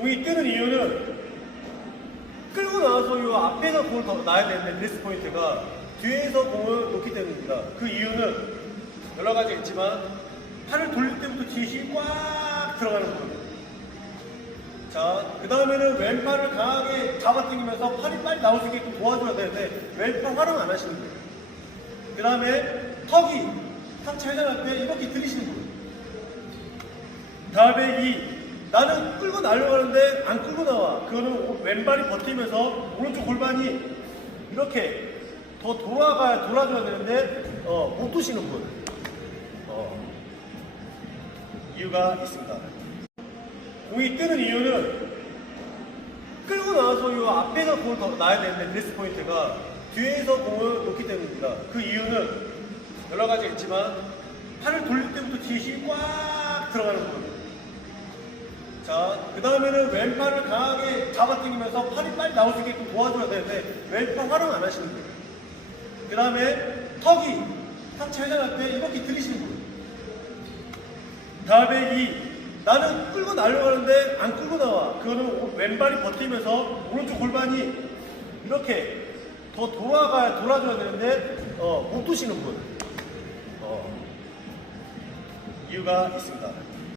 공이 뜨는 이유는 끌고 나와서 이 앞에서 공을 더 놔야 되는데 베스트 포인트가 뒤에서 공을 놓기 때문입니다. 그 이유는 여러 가지 있지만 팔을 돌릴 때부터 뒤에 힘이 꽉 들어가는 거예요. 자, 그 다음에는 왼팔을 강하게 잡아당기면서 팔이 빨리 나올 수 있게끔 도와줘야 되는데 왼팔 활용 안 하시는 거예요. 그 다음에 턱이 턱 차이날 때 이렇게 들이시는 거예요. 다음에 이 나는 끌고 날려가는데 안 끌고 나와. 그거는 왼발이 버티면서 오른쪽 골반이 이렇게 더 돌아가야 돌아줘야 되는데 어, 못 두시는 분. 어, 이유가 있습니다. 공이 뜨는 이유는 끌고 나와서 이 앞에서 공을 더 놔야 되는데 베스트 포인트가 뒤에서 공을 놓기 때문입니다. 그 이유는 여러 가지 있지만 팔을 돌릴 때부터 뒤에 힘이 꽉 그 다음에는 왼팔을 강하게 잡아당기면서 팔이 빨리 나올 수 있게끔 도와줘야 되는데 왼팔 활용 안 하시는 거예요. 그 다음에 턱이 턱 차이날 때 이렇게 들이시는 거예요. 다음에 이 나는 끌고 날려가는데 안 끌고 나와. 그거는 왼발이 버티면서 오른쪽 골반이 이렇게 더 돌아가야 돌아줘야 되는데 어, 못 두시는 분. 어, 이유가 있습니다.